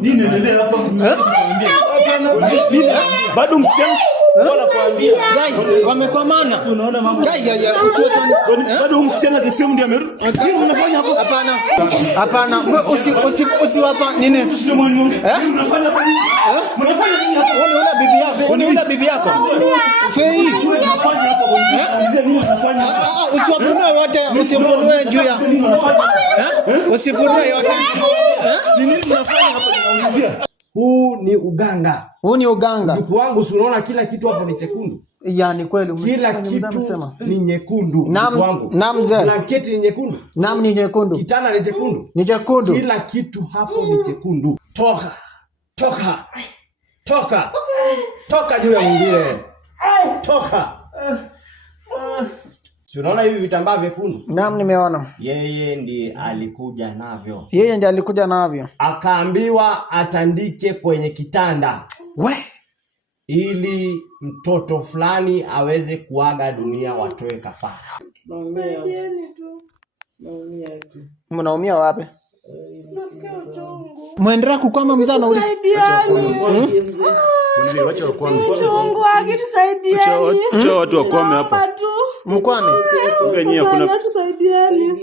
Nini endelea hapa? Bado msichana wanakuambia gai wamekwamana. Unaona mama Gai bado msichana the same ndio amerudi. Nini unafanya hapo? Hapana usiwapa nini? Unafanya hapa nini? Unafanya nini hapo? Unaona bibi yako Fei unafanya hapo nini unafanya? Usiwafunue wote, usifunue juu ya usifunue yote. Nini unafanya hapo naulizia? Huu ni uganga. Ndugu wangu si unaona kila kitu hapo ni chekundu. Yani kweli kila kitu ni nyekundu ndugu wangu. Naam mzee. Blanketi ni nyekundu. Naam ni nyekundu. Kitanda ni chekundu. Ni chekundu. Kila kitu hapo ni chekundu. Toka juu ya mwingine. Toka. Si unaona hivi vitambaa vyekundu? Naam nimeona. Yeye ndiye alikuja navyo. Akaambiwa atandike kwenye kitanda. Ili mtoto fulani aweze kuaga dunia watoe kafara. Mnaumia wapi? Mwendelea kukwama mzana ule. Wacha wakwame. Chungu akitusaidiani. Acha watu wakwame hapa. Mkwame. Kuna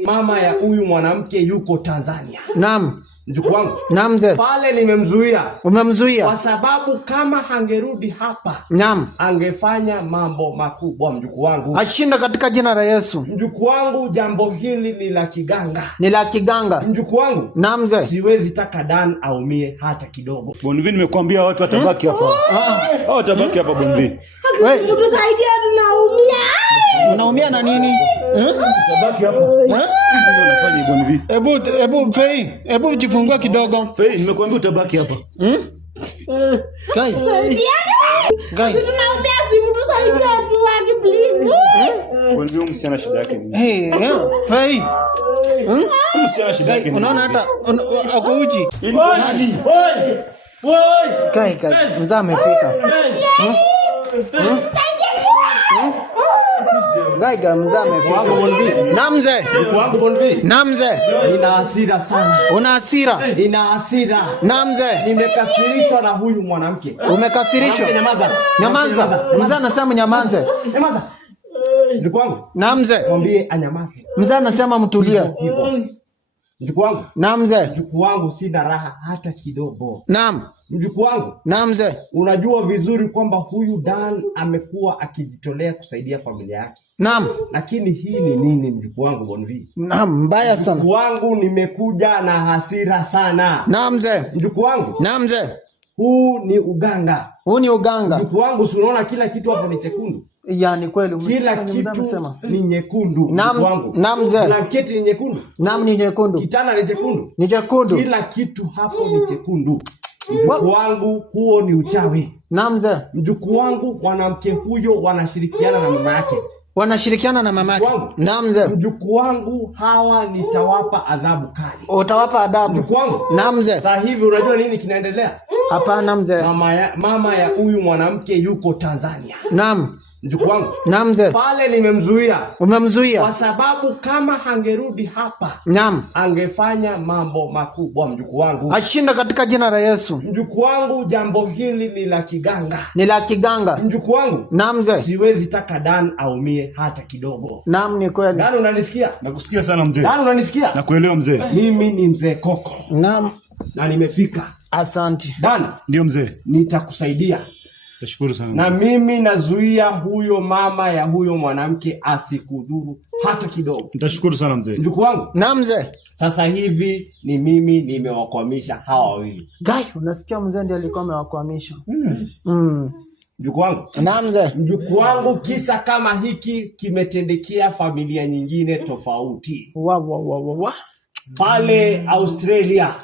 mama ya huyu mwanamke yuko Tanzania. Naam. Mjukuu wangu. Naam mzee. Pale nimemzuia. Umemzuia? Kwa sababu kama hangerudi hapa. Naam. Angefanya mambo makubwa mjukuu wangu. Ashinda katika jina la Yesu. Mjukuu wangu jambo hili ni la kiganga. Mjukuu wangu. Naam mzee. Siwezi taka Dan aumie hata kidogo. Bonvi nimekuambia watu watabaki hapa. Hao watabaki hapa Bonvi. Wewe tusaidie tunaumia. Unaumia na nini? Utabaki hapa. Ndio unafanya Bonvi. Ebu Fei, ebu jifungua kidogo. Fei nimekuambia utabaki hapa. Guys. Guys. Tunaumia simu tusaidie tu waki please. Bonvi msichana shida yake ni. Fei. Msichana shida yake ni. Unaona hata ako uchi. Nani? Kai mzaa amefika. Gaiga mzee amefika. Naam mzee. Wangu Bonvi. Naam mzee. Nina hasira sana. Una hasira? Nina hasira. Naam mzee. Nimekasirishwa na huyu mwanamke. Umekasirishwa? Nyamaza. Mzee anasema nyamaze. Nyamaza. Mjukuu wangu. Naam mzee. Mwambie anyamaze. Mzee anasema mtulie. Mjukuu wangu. Naam mzee. Mjukuu wangu sina raha hata kidogo. Naam. Mjukuu wangu. Naam mzee. Unajua vizuri kwamba huyu Dan amekuwa akijitolea kusaidia familia yake. Naam. Lakini hii ni nini mjukuu wangu Bonvi? Naam, mbaya sana. Mjukuu wangu nimekuja na hasira sana. Naam mzee. Mjukuu wangu. Naam mzee. Huu ni uganga. Mjukuu wangu si unaona kila kitu hapo ni chekundu. Yani kweli kila kitu ni nyekundu. Naam mzee. Blanketi ni nyekundu. Naam ni nyekundu. Kitanda ni chekundu. Ni chekundu. Kila kitu hapo ni chekundu. Mjukuu wangu huo ni uchawi. Naam mzee. Mjukuu wangu mwanamke huyo wanashirikiana na mama yake. Naam mzee. Mjukuu wangu hawa nitawapa adhabu kali. Utawapa adhabu? Mjukuu wangu. Naam mzee. Sasa hivi unajua nini kinaendelea? Hapana mzee. Mama ya huyu mwanamke yuko Tanzania. Naam. Mjukuu wangu. Naam mzee. Pale nimemzuia. Umemzuia? Kwa sababu kama hangerudi hapa. Naam. Angefanya mambo makubwa mjukuu wangu. Ashinda katika jina la Yesu. Mjukuu wangu jambo hili ni la kiganga. Mjukuu wangu. Naam mzee. Siwezi taka Dan aumie hata kidogo. Naam ni kweli. Dan unanisikia? Nakusikia sana mzee. Dan unanisikia? Nakuelewa mzee. Mimi ni mzee Koko. Naam. Na nimefika. Asante. Dan. Ndio mzee. Nitakusaidia. Tashukuru sana mzee. Na mimi nazuia huyo mama ya huyo mwanamke asikudhuru hata kidogo. Nitashukuru sana mzee. Mjukuu wangu. Naam mzee. Sasa hivi ni mimi nimewakwamisha hawa wawili. Gai, unasikia mzee ndiye alikuwa amewakwamisha. Mjukuu wangu. Naam mzee. Mjukuu wangu kisa kama hiki kimetendekea familia nyingine tofauti. Pale Australia.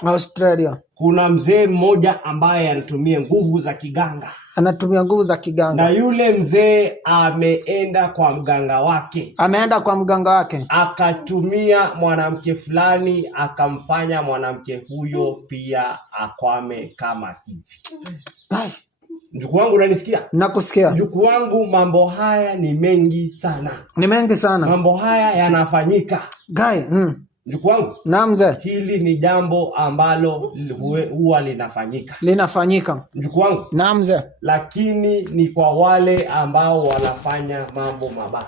Kuna mzee mmoja ambaye anatumia nguvu za kiganga. Na yule mzee ameenda kwa mganga wake. Akatumia mwanamke fulani akamfanya mwanamke huyo pia akwame kama hivi. Mjukuu wangu unanisikia? Nakusikia. Mjukuu wangu mambo haya ni mengi sana. Ni mengi sana. Mambo haya yanafanyika. Gai, Mjukuu wangu. Naam mzee. Hili ni jambo ambalo huwa linafanyika. Linafanyika. Mjukuu wangu. Naam mzee. Lakini ni kwa wale ambao wanafanya mambo mabaya.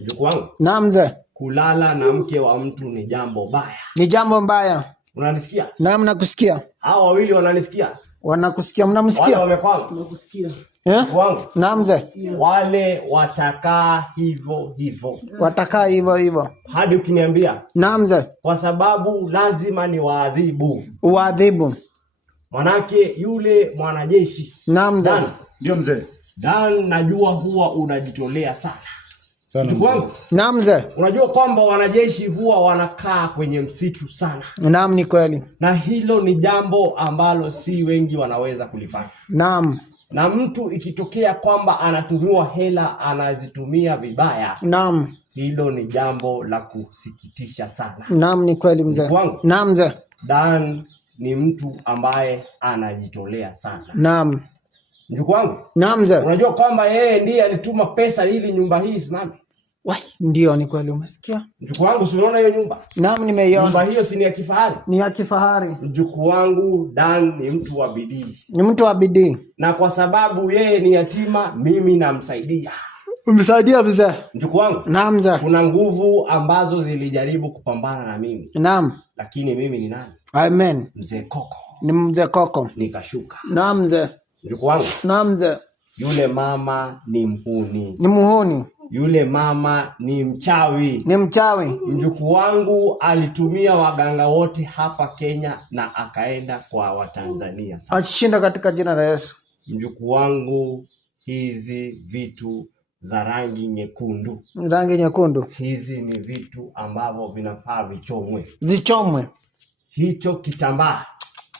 Mjukuu wangu. Naam mzee. Kulala na mke wa mtu ni jambo baya. Ni jambo mbaya. Unanisikia? Naam nakusikia. Hao wawili wananisikia? Wanakusikia, mnamsikia? Wale wamekwama. Nakusikia. Wangu. Naam mzee. Wale watakaa hivyo. Watakaa hivyo. Hadi ukiniambia. Naam mzee. Kwa sababu lazima ni waadhibu. Uadhibu. Manake yule mwanajeshi. Naam mzee. Ndio mzee. Dan, najua huwa unajitolea sana. Wangu. Naam mzee. Unajua kwamba wanajeshi huwa wanakaa kwenye msitu sana. Naam, ni kweli. Na hilo ni jambo ambalo si wengi wanaweza kulifanya. Naam. Na mtu ikitokea kwamba anatumiwa hela anazitumia vibaya. Naam. Hilo ni jambo la kusikitisha sana. Naam, ni kweli mzee. Naam mzee. Dan ni mtu ambaye anajitolea sana. Naam. Mjukuu wangu. Naam mzee. Unajua kwamba yeye ndiye alituma pesa ili nyumba hii isimame. Ndio, ni kweli, umesikia? Mjukuu wangu, si unaona hiyo nyumba? Naam, nimeiona. Nyumba hiyo si ni ya kifahari? Ni ya kifahari. Mjukuu wangu Dan ni mtu wa bidii. Ni mtu wa bidii. Na kwa sababu yeye ni yatima, mimi namsaidia. Umsaidia mzee? Mjukuu wangu. Naam mzee. Kuna nguvu ambazo zilijaribu kupambana na mimi. Naam. Lakini mimi ni nani? Amen. Mzee Koko. Ni mzee Koko. Nikashuka. Naam mzee. Mjukuu wangu. Naam mzee. Yule mama ni mhuni. Ni muhuni. Yule mama ni mchawi. Ni mchawi. Mjukuu wangu alitumia waganga wote hapa Kenya na akaenda kwa Watanzania. Ashinda katika jina la Yesu. Mjukuu wangu, hizi vitu za rangi nyekundu. Rangi nyekundu. Hizi ni vitu ambavyo vinafaa vichomwe. Zichomwe. Hicho kitambaa.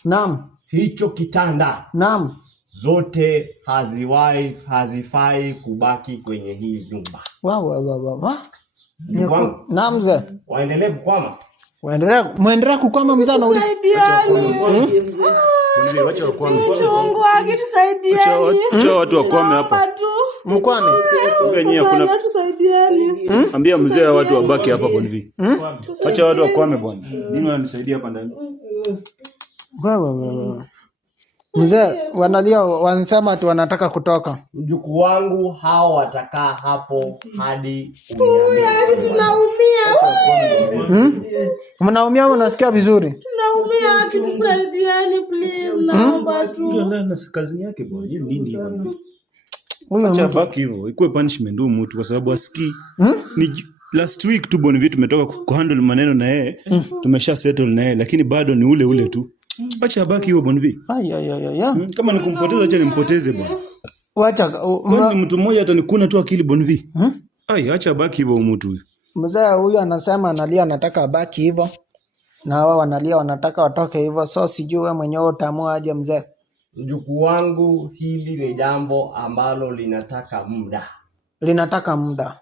Naam. Hicho kitanda. Naam. Zote hazifai kubaki kwenye hii nyumba. Naam mzee. Waendelee kukwama. Muendelea kukwama mzee na Wacha wakwame. Chungu akitusaidiani. Acha watu wakwame hapa. Mkwame. Wenyewe hakuna. Ambia mzee watu wabaki hapa Bonvi. Acha watu wakwame bwana. Nini wananisaidia hapa ndani? Mzee, wanalia, wanasema tu wanataka kutoka. Mjukuu wangu, hao watakaa hapo hadi tunaumia. Mnaumia, unasikia vizuri? Tunaumia, akitusaidiani please, naomba tu. Ndio kazi yake bwana. Nini bwana? Acha baki hivyo. Ikuwe punishment huyu mtu kwa sababu asikii. Ni last week tu Bonvi tumetoka kuhandle maneno na yeye. Tumesha settle na yeye lakini bado ni ule tu. Acha baki hiyo Bonvi. Kama nikumpoteza acha nimpoteze bwana. Acha mtu mmoja atanikuna tu akili Bonvi. Acha baki hivyo mtu huyu. Mzee huyu anasema analia anataka abaki hivyo. Na wao wanalia wanataka watoke hivyo. So sijui wewe mwenyewe utaamua aje mzee. Mjukuu wangu, hili ni jambo ambalo linataka muda. Linataka muda.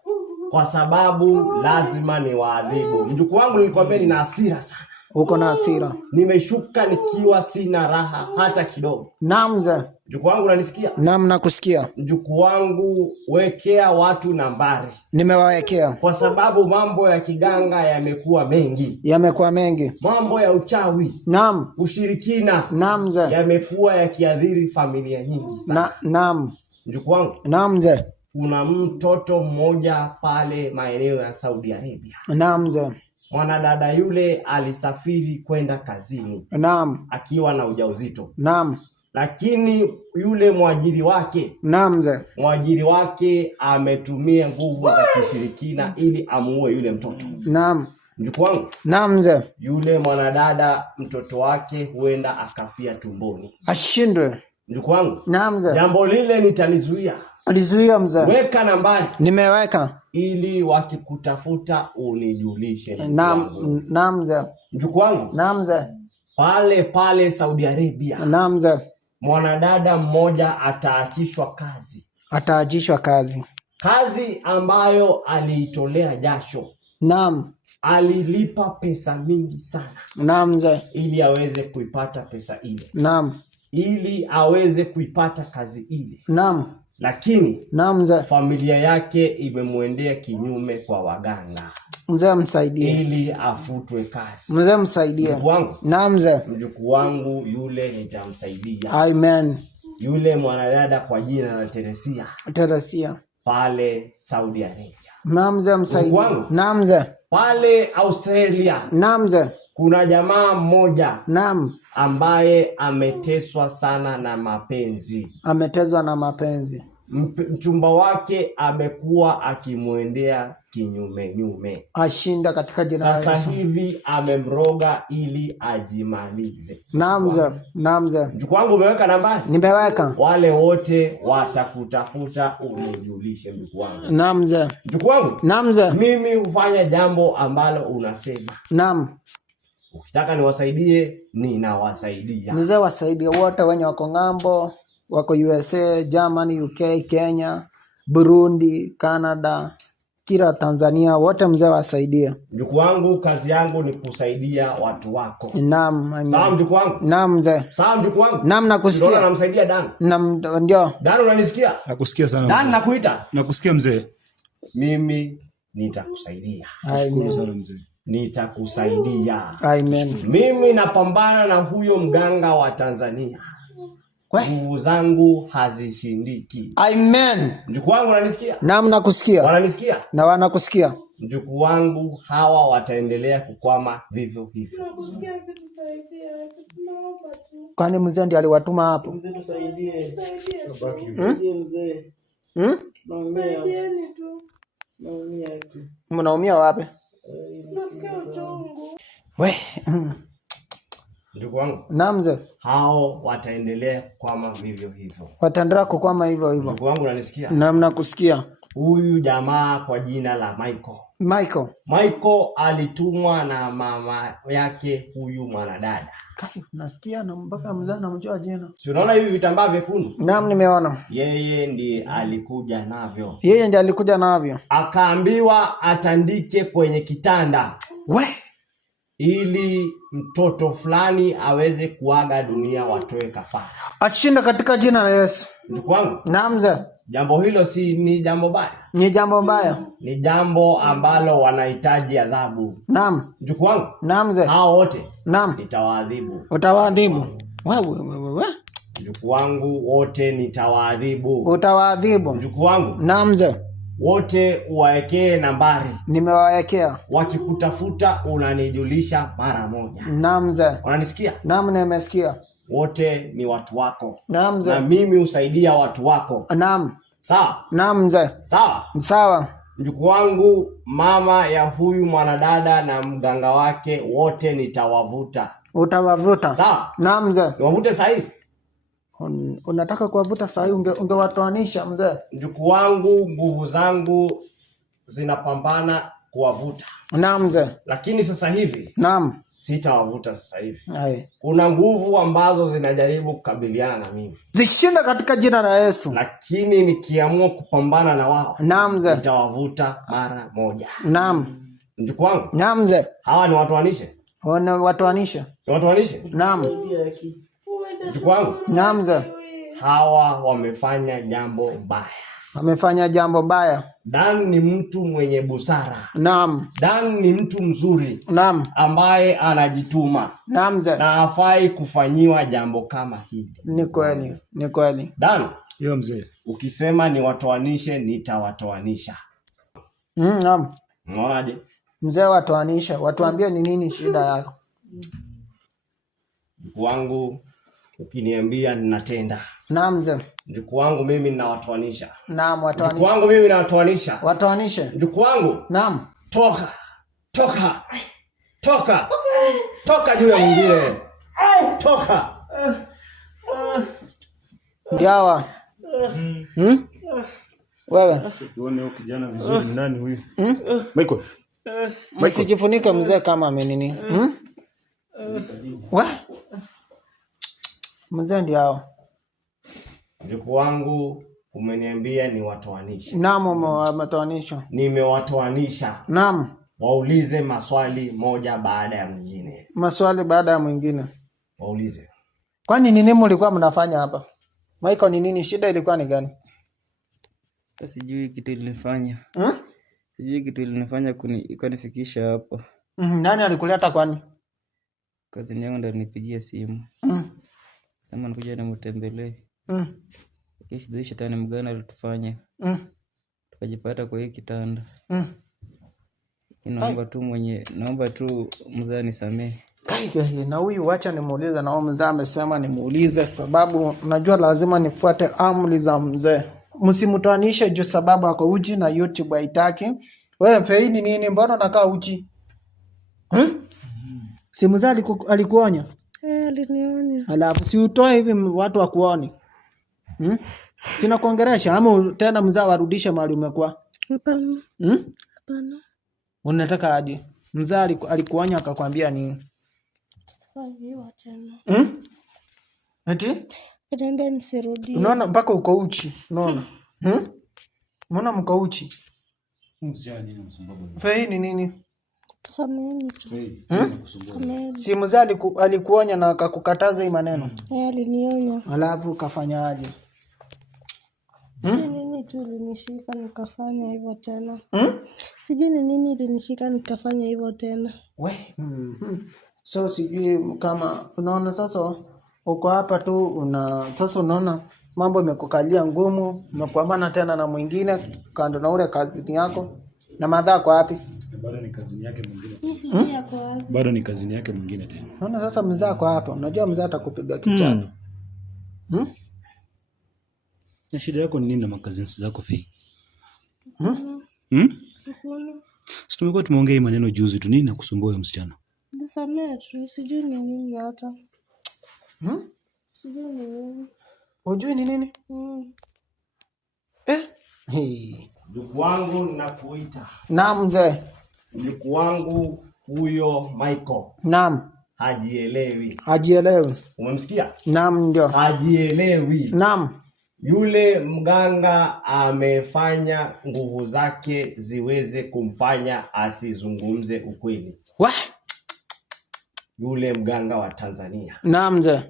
Kwa sababu lazima ni waadhibu. Mjukuu wangu, nilikwambia nina hasira sana. Uko na hasira. Nimeshuka nikiwa sina raha hata kidogo. Naam mzee. Mjukuu wangu, unanisikia? Naam, nakusikia. Mjukuu wangu, wekea watu nambari. Nimewawekea. Kwa sababu mambo ya kiganga yamekuwa mengi. Yamekuwa mengi. Mambo ya uchawi. Naam. Ushirikina. Naam mzee. Yamekuwa yakiadhiri familia nyingi sana. Naam. Mjukuu wangu. Naam mzee. Kuna mtoto mmoja pale maeneo ya Saudi Arabia. Naam mzee. Mwanadada yule alisafiri kwenda kazini. Naam. Akiwa na ujauzito. Naam. Lakini yule mwajiri wake. Naam mzee. Mwajiri wake ametumia nguvu za kishirikina ili amuue yule mtoto. Naam. Mjukuu wangu. Naam mzee. Yule mwanadada mtoto wake huenda akafia tumboni. Ashindwe. Mjukuu wangu. Naam mzee. Jambo lile nitalizuia. Alizuia mzee. Weka nambari. Nimeweka. Ili wakikutafuta unijulishe. Naam mzee. Mjukuu wangu. Naam mzee. Pale Saudi Arabia. Naam mzee. Mwanadada mmoja ataachishwa kazi. Ataachishwa kazi. Kazi ambayo aliitolea jasho. Naam. Alilipa pesa mingi sana. Naam mzee. Ili aweze kuipata pesa ile. Naam. Ili aweze kuipata kazi ile. Naam. Lakini naam mzee, familia yake imemwendea kinyume kwa waganga. Mzee msaidie. ili afutwe kazi. Mzee msaidie. Mjukuu wangu, Na mzee. mjukuu wangu yule nitamsaidia. Amen. Yule mwanadada kwa jina la Teresia. pale Saudi Arabia. Na mzee msaidie. Mjukuu wangu. Na mzee. Pale Australia Na mzee. kuna jamaa mmoja Naam. ambaye ameteswa sana na mapenzi. Ametezwa na mapenzi. Mchumba wake amekuwa akimwendea kinyume nyume. Ashinda katika jina la Sasa Yesu. hivi amemroga ili ajimalize. Na mzee. Na mzee. Mjukuu wangu, umeweka nambari? Nimeweka. Wale wote watakutafuta unijulishe mjukuu wangu. Na mzee. Mjukuu wangu, Na mzee. mimi hufanya jambo ambalo unasema. Naam. Ukitaka niwasaidie, ninawasaidia. Mzee wasaidie wote wenye wako ng'ambo, wako USA, Germany, UK, Kenya, Burundi, Canada, kila Tanzania, wote mzee wasaidie. Mjukuu wangu, kazi yangu ni kusaidia watu wako. Naam. Sawa mjukuu wangu? Naam mzee. Sawa mjukuu wangu? Naam nakusikia. Ndio namsaidia Dan. Ndio. Dan, unanisikia? Nakusikia sana Dan, mzee. nakuita. Nakusikia mzee. Mimi nitakusaidia. Nashukuru Amen. sana mzee. Nitakusaidia. Amen. Mimi napambana na huyo mganga wa Tanzania. Nguvu zangu hazishindiki. Amen. Mjukuu wangu, unanisikia? Naam nakusikia. Wananisikia? Na wanakusikia. Mjukuu wangu, hawa wataendelea kukwama vivyo hivyo. Nakusikia akitusaidia. Tunaomba tu. Kwani mzee ndiye aliwatuma hapo? Saidieni tu. Mnaumia wapi? Nasikia uchungu. We. Mjukuu wangu, Naam mzee. hao wataendelea kukwama vivyo hivyo. Wataendelea kukwama hivyo hivyo. Mjukuu wangu, unanisikia? Naam nakusikia. Huyu jamaa kwa jina la Michael. Michael alitumwa na mama yake huyu mwanadada. Kai, nasikia na mpaka mzee anamjua jina. Si unaona hivi vitambaa vyekundu? Naam nimeona. Yeye ndiye alikuja navyo. Yeye ndiye alikuja navyo. Akaambiwa atandike kwenye kitanda We. ili mtoto fulani aweze kuaga dunia, watoe kafara. Ashinda katika jina la Yesu. Mjukuu wangu, Naam mzee. jambo hilo si ni jambo baya. Ni jambo mbaya. Ni jambo ambalo wanahitaji adhabu. Naam. Mjukuu wangu, Naam mzee. hao wote Naam. nitawaadhibu. Utawaadhibu. Wewe. Mjukuu wangu, wote nitawaadhibu. Utawaadhibu. Mjukuu wangu, Naam mzee. wote uwaekee nambari. Nimewawekea. Wakikutafuta unanijulisha mara moja. Naam mzee. Unanisikia? Naam nimesikia. Wote ni watu wako. Naam Na mzee. mimi husaidia watu wako. Naam. Sawa? Naam mzee. Sawa? Sawa. Mjukuu wangu, mama ya huyu mwanadada na mganga wake wote nitawavuta. Utawavuta. Sawa? Naam mzee. Niwavute sahihi? Unataka kuwavuta saa hii ungewatoanisha mzee. Mjukuu wangu, nguvu zangu zinapambana kuwavuta. Naam mzee. Lakini sasa hivi Naam. sitawavuta sasa hivi. Hai. Kuna nguvu ambazo zinajaribu kukabiliana na mimi. Zishinda katika jina la Yesu. Lakini nikiamua kupambana na wao, Naam mzee. nitawavuta mara moja. Naam. Mjukuu wangu, Naam mzee. hawa ni watoanishe. Watoanisha. Ni watoanishe. Naam. Mjukuu wangu, Naam mzee. hawa wamefanya jambo baya. Wamefanya jambo baya. Dan ni mtu mwenye busara. Naam. Dan ni mtu mzuri Naam. ambaye anajituma Naam mzee. na hafai kufanyiwa jambo kama hili. Ni kweli. Ni kweli. Dan, Yo mzee. ukisema niwatoanishe, nitawatoanisha. Naam. Unaonaje? Mzee watoanisha. Watuambie ni nini shida yako. Mjukuu wangu, ukiniambia ninatenda. Naam mzee. Mjukuu wangu, mimi ninawatoanisha. Naam Mjukuu watoanisha. wangu, mimi ninawatoanisha. Watoanishe. Mjukuu wangu, Naam. toka. Toka juu ya mwingine. Toka. Ndiawa. Wewe. Tuone huyu kijana vizuri, nani huyu? Michael. Msijifunike mzee kama amenini. Wa? Mzee ndiao. Mjukuu wangu, umeniambia niwatoanishe. Naam wametoanisha. Nimewatoanisha. Naam. Waulize maswali moja baada ya mwingine. Maswali baada ya mwingine. Waulize. Kwani nini mlikuwa mnafanya hapa? Michael, ni nini shida ilikuwa ni gani? Sijui kitu ilifanya. Sijui kitu ilinifanya ikanifikisha hapa. Nani alikuleta kwani? Kazi yangu ndio nipigia simu. Sema nikuja nimtembelee. Kisha shetani mgani alitufanya. Tukajipata kwa hii kitanda. Naomba tu mzee nisamehe. Na huyu wacha nimuulize, na mzee amesema nimuulize sababu najua lazima nifuate amri za mzee. Msimtoanishe juu sababu ako uchi na YouTube haitaki. Wewe Fei ni nini, mbona unakaa uchi? Si mzee alikuonya? Alinionya. Alafu si utoe hivi watu wakuone. Sina kuongeresha ama tena mzee warudishe mahali umekuwa? Hapana. Hapana. Unataka aje? Mzee alikuonya akakwambia nini? Fanya tena. Eti? Nitaenda nisirudie. Unaona mpaka uko uchi, unaona? Mbona mko uchi? Msiani nini msumbabu? Fei ni nini? Tusameni tu. Tusameni. Si mzee alikuonya na akakukataza hii maneno? Alinionya. Alafu ukafanyaje? Nini tu ilinishika nikafanya hivyo tena. Sijui ni nini ilinishika nikafanya hivyo tena. We. So sijui kama unaona sasa uko hapa tu sasa unaona mambo imekukalia ngumu, umekwamana tena na mwingine kando na ule kazini yako. Na madhaa kwa wapi? Bado ni kazini yake mwingine. Sijui yako wapi. Bado ni kazini yake mwingine tena. Unaona sasa mzaa kwa hapa. Unajua mzaa atakupiga kichapa. Na shida yako ni nini na makazini zako Fei? Si tumekuwa tumeongea hii maneno juzi tu, nini nakusumbua wewe msichana? Nisamehe tu, sijui ni nini hata. Sijui ni nini. Hujui ni nini? Ndugu wangu nakuita. Naam mzee. Ndugu wangu huyo Michael. Naam. Hajielewi. Umemsikia? Naam ndio. Hajielewi. Naam. Yule mganga amefanya nguvu zake ziweze kumfanya asizungumze ukweli. Yule mganga wa Tanzania. Naam mzee.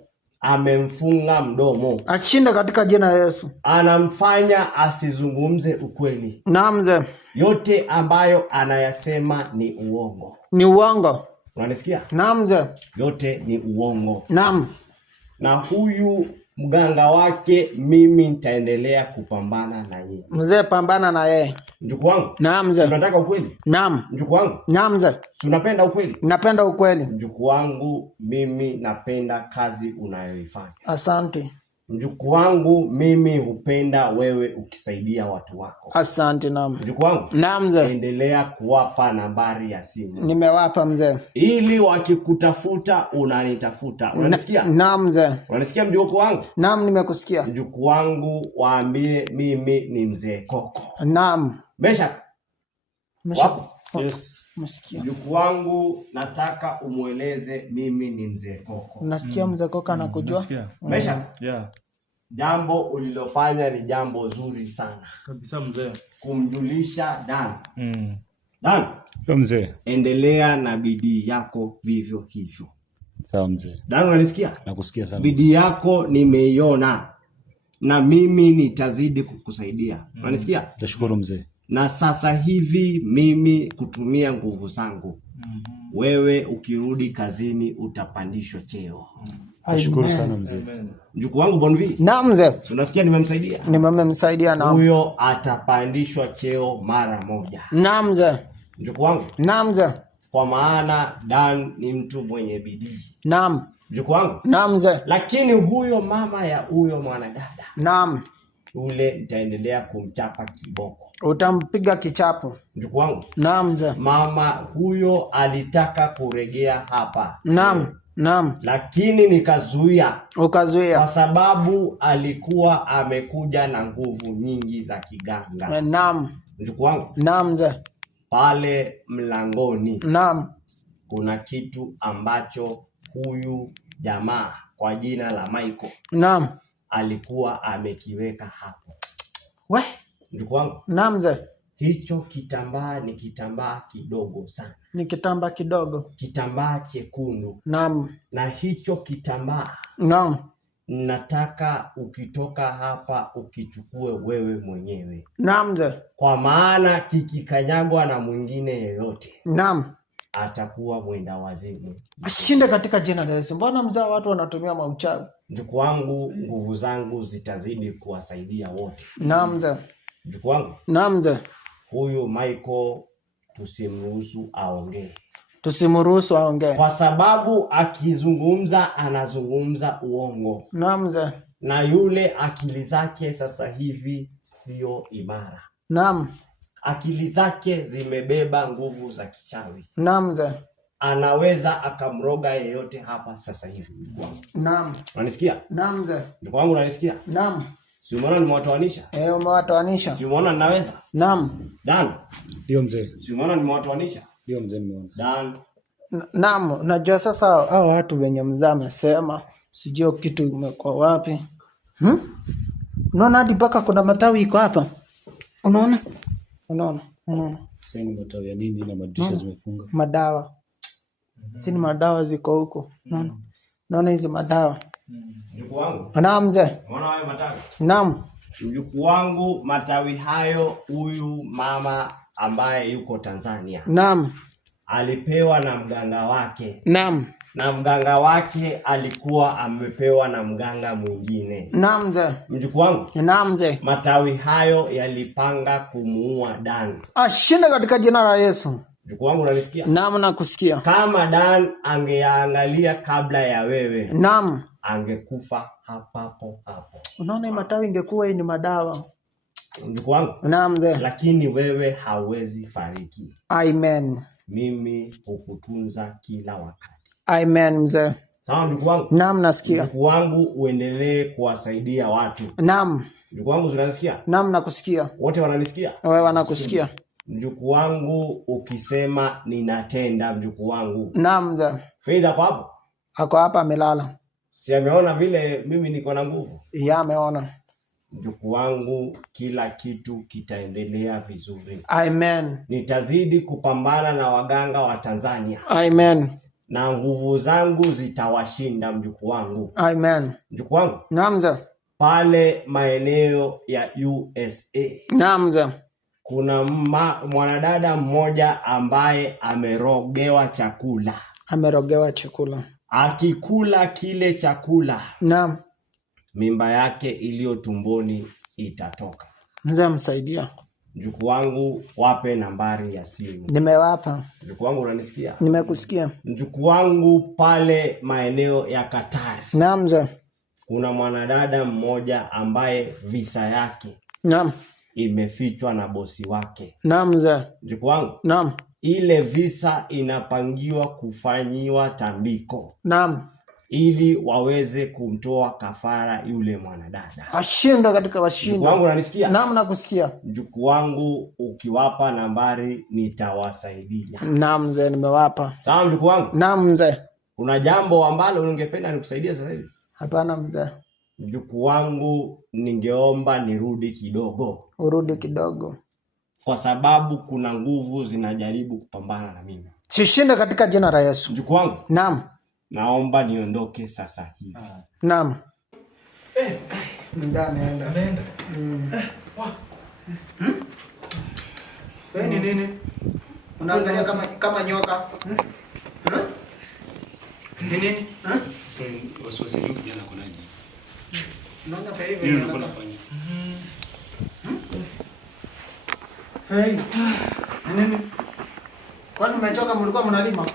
Amemfunga mdomo. Ashinda katika jina la Yesu. Anamfanya asizungumze ukweli. Naam mzee. Yote ambayo anayasema ni uongo. Ni uongo. Unanisikia? Naam mzee. Yote ni uongo. Naam. Na huyu mganga wake mimi nitaendelea kupambana na yeye. Mzee pambana na yeye. Mjukuu wangu. Naam mzee. Unataka ukweli? Naam. Mjukuu wangu. Naam mzee. Unapenda ukweli? Napenda ukweli. Mjukuu wangu mimi napenda kazi unayoifanya. Asante. Mjukuu wangu mimi hupenda wewe ukisaidia watu wako. Asante naam. Mjukuu wangu. Naam mzee. Endelea kuwapa nambari ya simu. Nimewapa mzee. Ili wakikutafuta unanitafuta. Unanisikia? Naam mzee. Unanisikia mjukuu wangu? Naam nimekusikia. Mjukuu wangu waambie mimi ni mzee Koko. Naam. Mesha. Yes. Msikia. Mjukuu wangu nataka umueleze mimi ni mzee Koko. Unasikia mzee Koko anakujua? Mesha. Yeah. Jambo ulilofanya ni jambo zuri sana. Kabisa mzee. Kumjulisha Dan. Dan. Sawa mzee. Endelea na bidii yako vivyo hivyo. Sawa mzee. Dan unanisikia? Nakusikia sana. Bidii yako nimeiona. Na mimi nitazidi kukusaidia. Unanisikia? Tashukuru mzee. Na sasa hivi mimi kutumia nguvu zangu. Wewe ukirudi kazini utapandishwa cheo. Tashukuru sana mzee. Mjukuu wangu Bonvi. Naam mzee. Unasikia nimemsaidia? Nimemsaidia naam. Huyo atapandishwa cheo mara moja. Naam mzee. Mjukuu wangu. Naam mzee. Kwa maana Dan ni mtu mwenye bidii. Naam. Mjukuu wangu. Naam mzee. Lakini huyo mama ya huyo mwanadada. Naam. Yule nitaendelea kumchapa kiboko. Utampiga kichapo. Mjukuu wangu. Naam mzee. Mama huyo alitaka kuregea hapa. Naam. Naam. Lakini nikazuia. Ukazuia. Kwa sababu alikuwa amekuja na nguvu nyingi za kiganga. Naam. Mjukuu wangu. Naam mzee. Pale mlangoni. Naam. Kuna kitu ambacho huyu jamaa kwa jina la Michael. Naam. Alikuwa amekiweka hapo. Mjukuu wangu. Naam mzee. Hicho kitambaa ni kitambaa kidogo sana. Ni kitambaa kidogo. Kitambaa chekundu. Naam. Na hicho kitambaa. Naam. nataka ukitoka hapa ukichukue wewe mwenyewe. Naam mzee. Kwa maana kikikanyagwa na mwingine yeyote, naam, atakuwa mwenda wazimu. Ashinde katika jina la Yesu. Mbona mzee watu wanatumia mauchawi? Mjukuu wangu, nguvu zangu zitazidi kuwasaidia wote. Naam mzee. Mjukuu wangu. Naam mzee. Huyu Michael tusimruhusu aongee. Tusimruhusu aongee. Kwa sababu akizungumza anazungumza uongo. Naam mzee. Na yule akili zake sasa hivi sio imara. Naam. Akili zake zimebeba nguvu za kichawi. Naam mzee. Anaweza akamroga yeyote hapa sasa hivi. Naam. Unanisikia? Naam mzee. Ndugu wangu unanisikia? Naam. Si umeona nimewatoanisha? Umewatoanisha. Si umeona ninaweza? Naam. Dan. Ndio mzee. Si umeona nimewatoanisha? Ndio mzee nimeona. Dan. Naam, unajua sasa hao watu wenye mzee amesema sijui kitu umekuwa wapi. Unaona hadi mpaka kuna matawi iko hapa. Unaona? Unaona? Sasa ni matawi ya nini na madirisha zimefunga? Madawa. Si ni madawa ziko huko. Unaona? Unaona hizi madawa. Mjukuu wangu. Naam mzee. Unaona hayo matawi? Naam. Mjukuu wangu, matawi hayo huyu mama ambaye yuko Tanzania. Naam. Alipewa na mganga wake. Naam. Na mganga wake alikuwa amepewa na mganga mwingine. Naam mzee. Mjukuu wangu. Naam mzee. Matawi hayo yalipanga kumuua Dan. Ashinde katika jina la Yesu. Mjukuu wangu unanisikia? Naam, nakusikia. Kama Dan angeangalia kabla ya wewe. Naam. Angekufa hapo. Unaona matawi ingekuwa ni madawa. Mjukuu wangu. Naam mzee. Lakini wewe hauwezi fariki. Amen. Mimi hukutunza kila wakati. Amen mzee. Sawa mjukuu wangu? Naam, nasikia. Mjukuu wangu, uendelee kuwasaidia watu. Naam. Mjukuu wangu unanisikia? Naam, nakusikia. Wote wananisikia? Wewe wanakusikia. Mjukuu wangu, ukisema ninatenda mjukuu wangu. Naam mzee. Faida kwa hapo? Ako hapa amelala. Si ameona vile mimi niko na nguvu? Ya, ameona. Mjukuu wangu, kila kitu kitaendelea vizuri. Amen. Nitazidi kupambana na waganga wa Tanzania. Amen. Na nguvu zangu zitawashinda mjukuu wangu. Amen. Mjukuu wangu. Naam mzee. Pale maeneo ya USA. Naam mzee. Kuna mwanadada mmoja ambaye amerogewa chakula. Amerogewa chakula. Akikula kile chakula. Naam. Mimba yake iliyo tumboni itatoka. Mzee msaidia. Mjukuu wangu, wape nambari ya simu. Nimewapa. Mjukuu wangu unanisikia? Nimekusikia. Mjukuu wangu, pale maeneo ya Qatar. Naam mzee. Kuna mwanadada mmoja ambaye visa yake. Naam. Imefichwa na bosi wake. Naam mzee. Mjukuu wangu. Naam. Ile visa inapangiwa kufanyiwa tambiko. Naam. Ili waweze kumtoa kafara yule mwanadada. Ashinde katika washindo. Mjukuu wangu unanisikia? Naam, nakusikia. Mjukuu wangu, ukiwapa nambari nitawasaidia. Naam mzee, nimewapa. Sawa mjukuu wangu? Naam mzee. Kuna jambo ambalo ungependa nikusaidie sasa hivi? Hapana mzee. Mjukuu wangu, ningeomba nirudi kidogo. Urudi kidogo. Kwa sababu kuna nguvu zinajaribu kupambana na mimi. Sishinde katika jina la Yesu. Mjukuu wangu. Naam. Naomba niondoke sasa hivi. Naam. Mzee ameenda. Feni nini? Unaangalia kama nyoka. Ni nini? Sasa wasiwasi yule kijana kuna nini? Unaona kwa hivyo Nini unakwenda kufanya? Fei. Nini? Kwani mmechoka, mlikuwa mnalima?